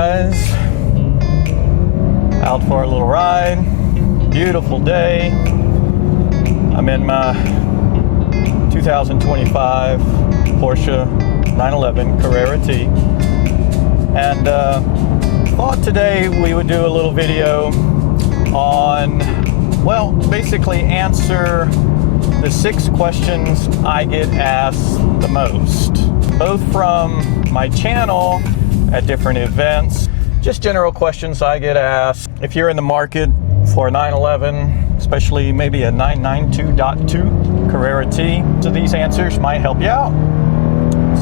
guys, out for a little ride. Beautiful day. I'm in my 2025 Porsche 911 Carrera T, and thought today we would do a little video on, well, basically answer the 6 questions I get asked the most, both from my channel at different events, just general questions I get asked. If you're in the market for a 911, especially maybe a 992.2 Carrera T, so these answers might help you out.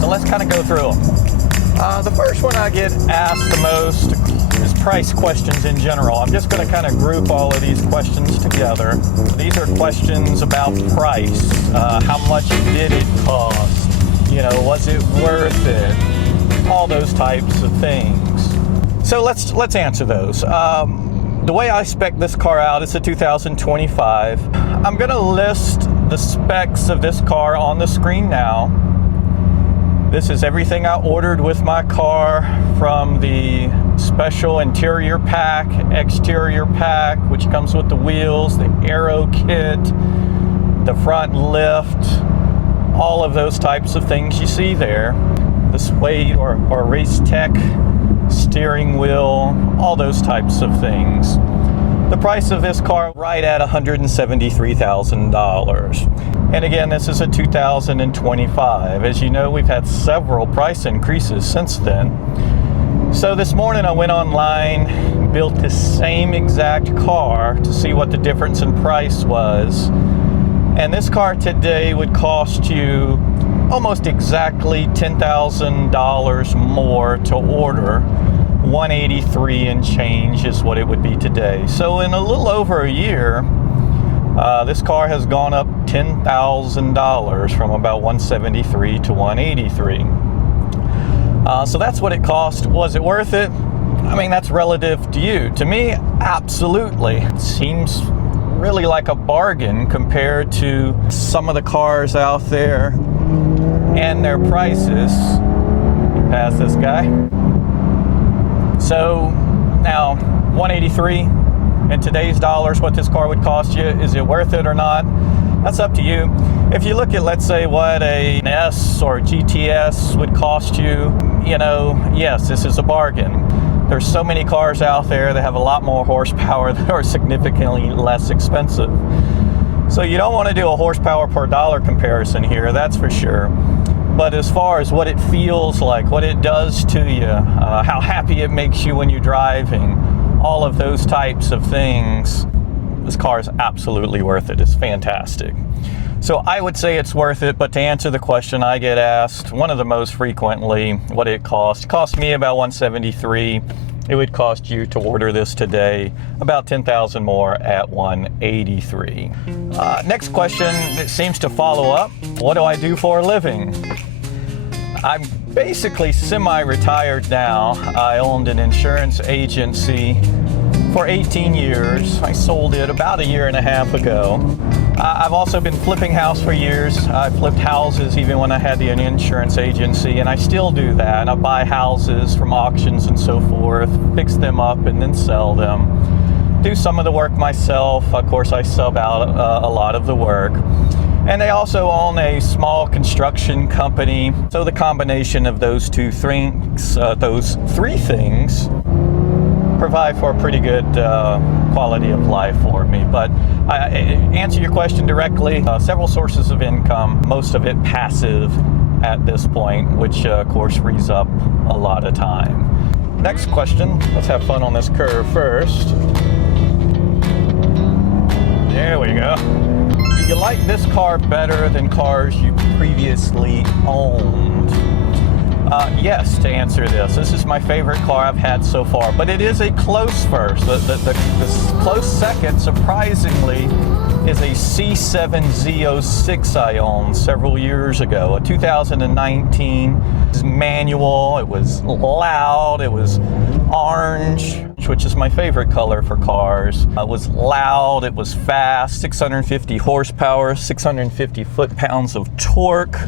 So let's kind of go through them. The first one I get asked the most is price questions in general. I'm just going to kind of group all of these questions together. These are questions about price. How much did it cost? You know, was it worth it? All those types of things. So let's answer those. The way I spec this car out, it's a 2025. I'm going to list the specs of this car on the screen now. This is everything I ordered with my car, from the special interior pack, exterior pack, which comes with the wheels, the aero kit, the front lift, all of those types of things you see there. The suede or race tech steering wheel, all those types of things. The price of this car right at $173,000. And again, this is a 2025. As you know, we've had several price increases since then. So this morning I went online, built the same exact car to see what the difference in price was. And this car today would cost you almost exactly $10,000 more to order. $183 and change is what it would be today. So in a little over a year, this car has gone up $10,000 from about $173 to $183. So that's what it cost. Was it worth it? I mean, that's relative to you. To me, absolutely. It seems really like a bargain compared to some of the cars out there and their prices. Pass this guy. So now, $183 in today's dollars, what this car would cost you, is it worth it or not? That's up to you. If you look at, let's say, what an S or GTS would cost you, you know, yes, this is a bargain. There's so many cars out there that have a lot more horsepower that are significantly less expensive. So you don't want to do a horsepower per dollar comparison here, that's for sure. But as far as what it feels like, what it does to you, how happy it makes you when you're driving, all of those types of things, this car is absolutely worth it. It's fantastic. So I would say it's worth it, but to answer the question I get asked, one of the most frequently, what it cost me about $173. It would cost you to order this today about $10,000 more at $183. Next question that seems to follow up, what do I do for a living? I'm basically semi-retired now. I owned an insurance agency for 18 years. I sold it about a year and a half ago. I've also been flipping house for years. I flipped houses even when I had the insurance agency, and I still do that. I buy houses from auctions and so forth, fix them up and then sell them. Do some of the work myself. Of course, I sub out a lot of the work. And they also own a small construction company. So the combination of those two things, those 3 things, provide for a pretty good quality of life for me. But answer your question directly, several sources of income, most of it passive at this point, which of course frees up a lot of time. Next question, let's have fun on this curve first. There we go. Do you like this car better than cars you previously owned? Yes, to answer this. This is my favorite car I've had so far, but it is a close first. The close second, surprisingly, is a C7 Z06 I owned several years ago, a 2019. It was manual, it was loud, it was orange, which is my favorite color for cars. It was loud, it was fast, 650 horsepower, 650 foot-pounds of torque.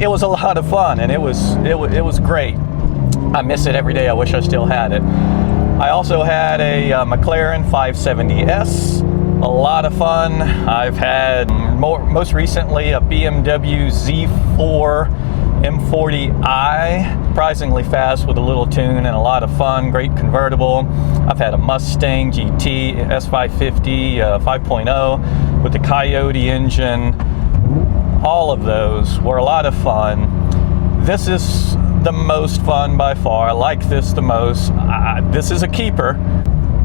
It was a lot of fun, and it was great. I miss it every day. I wish I still had it. I also had a McLaren 570S. A lot of fun. I've had most recently a BMW Z4 M40i. Surprisingly fast with a little tune and a lot of fun. Great convertible. I've had a Mustang GT S550 5.0 with the Coyote engine. All of those were a lot of fun. This is the most fun by far. I like this the most. This is a keeper.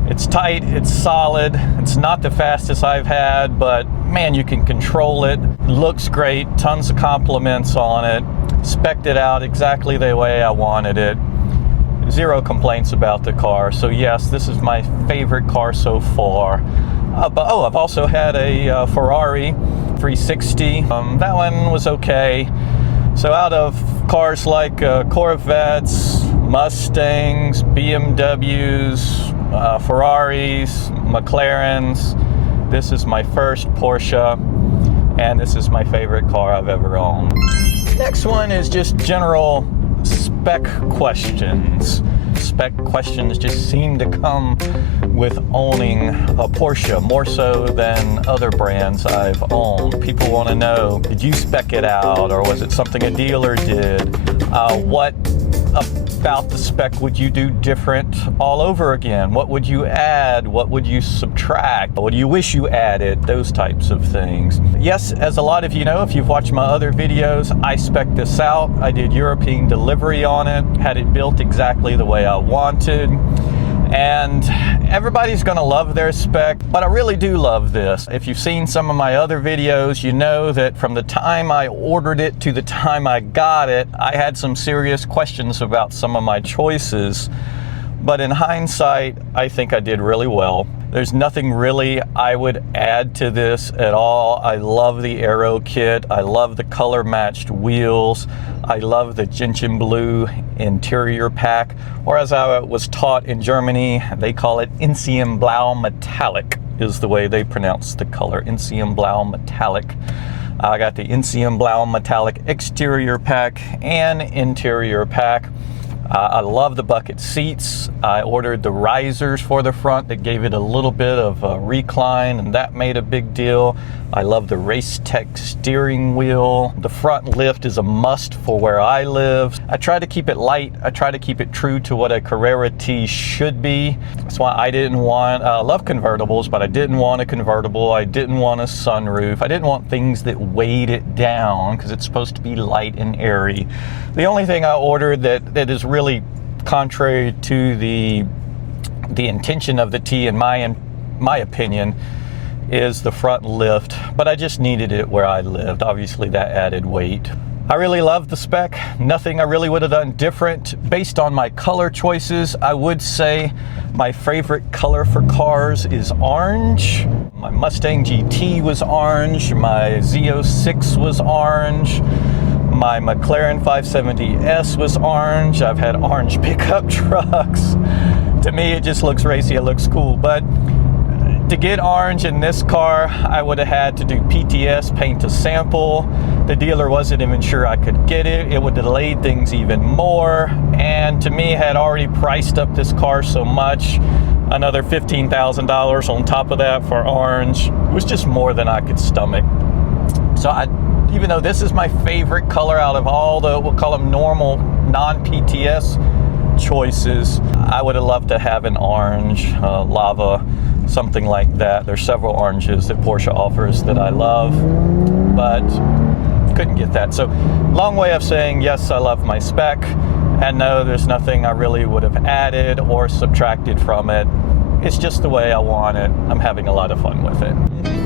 It's tight, it's solid. It's not the fastest I've had, but man, you can control it. Looks great, tons of compliments on it. Spec'd it out exactly the way I wanted it. Zero complaints about the car. So yes, this is my favorite car so far. I've also had a Ferrari 360. That one was okay. So out of cars like Corvettes, Mustangs, BMWs, Ferraris, McLarens, this is my first Porsche, and this is my favorite car I've ever owned. Next one is just general spec questions. Spec questions just seem to come with owning a Porsche more so than other brands I've owned. People want to know, did you spec it out, or was it something a dealer did? What about the spec would you do different all over again? What would you add? What would you subtract? What do you wish you added? Those types of things. Yes, as a lot of you know, if you've watched my other videos, I spec'd this out. I did European delivery on it, had it built exactly the way I wanted. And everybody's gonna love their spec, but I really do love this. If you've seen some of my other videos, you know that from the time I ordered it to the time I got it, I had some serious questions about some of my choices. But in hindsight, I think I did really well. There's nothing really I would add to this at all. I love the aero kit. I love the color matched wheels. I love the gentian blue interior pack, or as I was taught in Germany, they call it Insienblau Metallic is the way they pronounce the color, Insienblau Metallic. I got the Insienblau Metallic exterior pack and interior pack. I love the bucket seats. I ordered the risers for the front that gave it a little bit of a recline, and that made a big deal. I love the Race Tech steering wheel. The front lift is a must for where I live. I try to keep it light. I try to keep it true to what a Carrera T should be. That's why I didn't want, I love convertibles, but I didn't want a convertible. I didn't want a sunroof. I didn't want things that weighed it down because it's supposed to be light and airy. The only thing I ordered that is really contrary to the intention of the T in my opinion is the front lift, but I just needed it where I lived. Obviously that added weight. I really love the spec. Nothing I really would have done different. Based on my color choices, I would say my favorite color for cars is orange. My Mustang GT was orange. My Z06 was orange. My McLaren 570S was orange. I've had orange pickup trucks. To me, it just looks racy, it looks cool. But to get orange in this car, I would have had to do PTS, paint to sample. The dealer wasn't even sure I could get it. It would have delayed things even more. And to me, had already priced up this car so much, another $15,000 on top of that for orange was just more than I could stomach. So even though this is my favorite color out of all the, we'll call them normal non-PTS choices, I would have loved to have an orange, lava, something like that. There's several oranges that Porsche offers that I love, but couldn't get that. So long way of saying, yes, I love my spec, and no, there's nothing I really would have added or subtracted from it. It's just the way I want it. I'm having a lot of fun with it.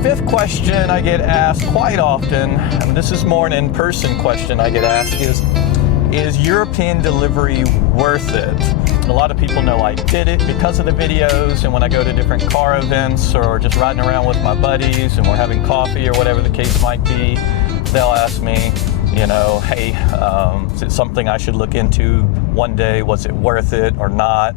Fifth question I get asked quite often, and this is more an in-person question I get asked, is European delivery worth it? And a lot of people know I did it because of the videos, and when I go to different car events or just riding around with my buddies and we're having coffee or whatever the case might be, they'll ask me, you know, hey, is it something I should look into one day? Was it worth it or not?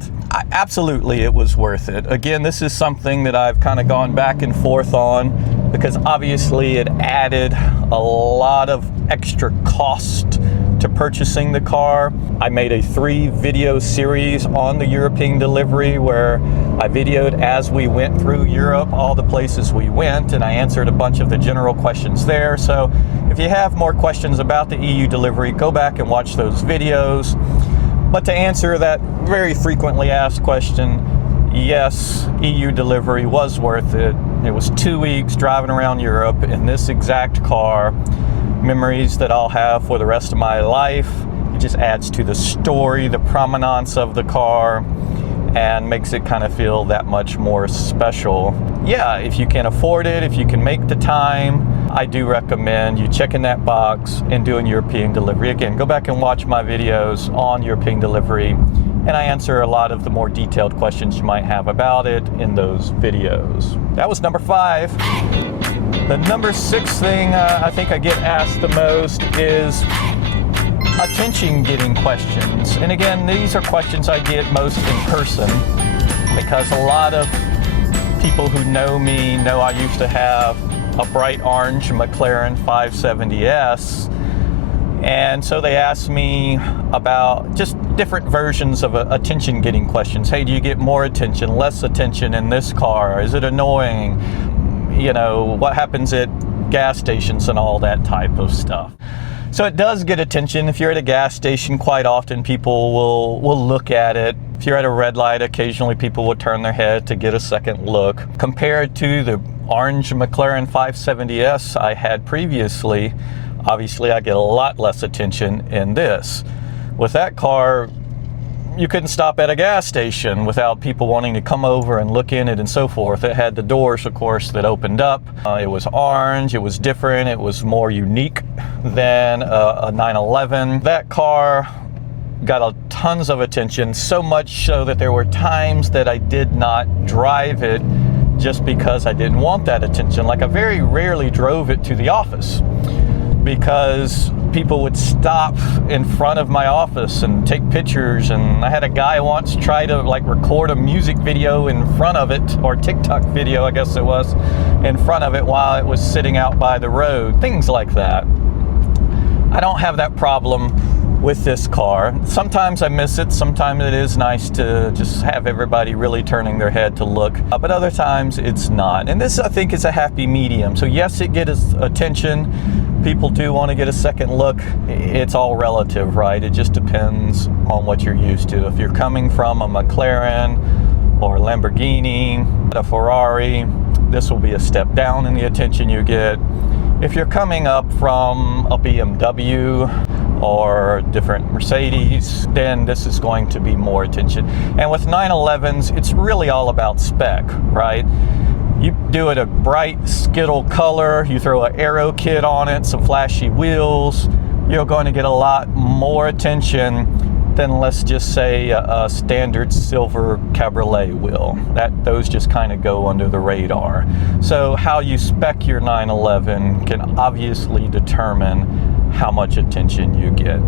Absolutely, it was worth it. Again, this is something that I've kind of gone back and forth on because obviously it added a lot of extra cost to purchasing the car. I made a 3-video series on the European delivery where I videoed as we went through Europe, all the places we went, and I answered a bunch of the general questions there. So if you have more questions about the EU delivery, go back and watch those videos. But to answer that very frequently asked question, yes, EU delivery was worth it. It was 2 weeks driving around Europe in this exact car. Memories that I'll have for the rest of my life. It just adds to the story, the provenance of the car, and makes it kind of feel that much more special. Yeah, if you can afford it, if you can make the time, I do recommend you checking that box and doing European delivery. Again, go back and watch my videos on European delivery, and I answer a lot of the more detailed questions you might have about it in those videos. That was number 5. The number 6 thing I think I get asked the most is attention-getting questions. And again, these are questions I get most in person because a lot of people who know me know I used to have a bright orange McLaren 570S. And so they asked me about just different versions of attention-getting questions. Hey, do you get more attention, less attention in this car? Is it annoying? You know, what happens at gas stations and all that type of stuff. So it does get attention. If you're at a gas station, quite often people will look at it. If you're at a red light, occasionally people will turn their head to get a second look. Compared to the orange McLaren 570S I had previously, obviously I get a lot less attention in this. With that car, you couldn't stop at a gas station without people wanting to come over and look in it and so forth. It had the doors, of course, that opened up. It was orange, it was different, it was more unique than a 911. That car got tons of attention, so much so that there were times that I did not drive it just because I didn't want that attention. Like I very rarely drove it to the office because people would stop in front of my office and take pictures, and I had a guy once try to like record a music video in front of it, or TikTok video I guess it was, in front of it while it was sitting out by the road, things like that. I don't have that problem with this car. Sometimes I miss it, sometimes it is nice to just have everybody really turning their head to look, but other times it's not. And this I think is a happy medium. So yes, it gets attention. People do want to get a second look. It's all relative, right? It just depends on what you're used to. If you're coming from a McLaren or a Lamborghini, a Ferrari, this will be a step down in the attention you get. If you're coming up from a BMW or different Mercedes, then this is going to be more attention. And with 911s, it's really all about spec, right? You do it a bright skittle color, you throw an aero kit on it, some flashy wheels, you're going to get a lot more attention than, let's just say, a standard silver cabriolet will. Those just kind of go under the radar. So how you spec your 911 can obviously determine how much attention you get.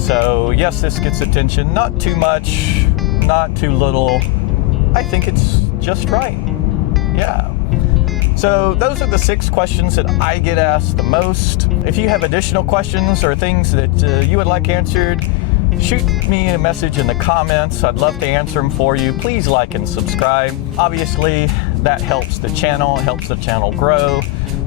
So yes, this gets attention, not too much, not too little. I think it's just right. Yeah. So those are the 6 questions that I get asked the most. If you have additional questions or things that you would like answered, shoot me a message in the comments. I'd love to answer them for you. Please like and subscribe. Obviously, that helps the channel, grow.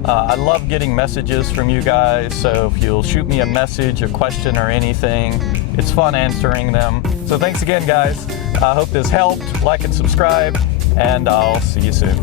I love getting messages from you guys, so if you'll shoot me a message, a question, or anything, it's fun answering them. So thanks again, guys. I hope this helped. Like and subscribe, and I'll see you soon.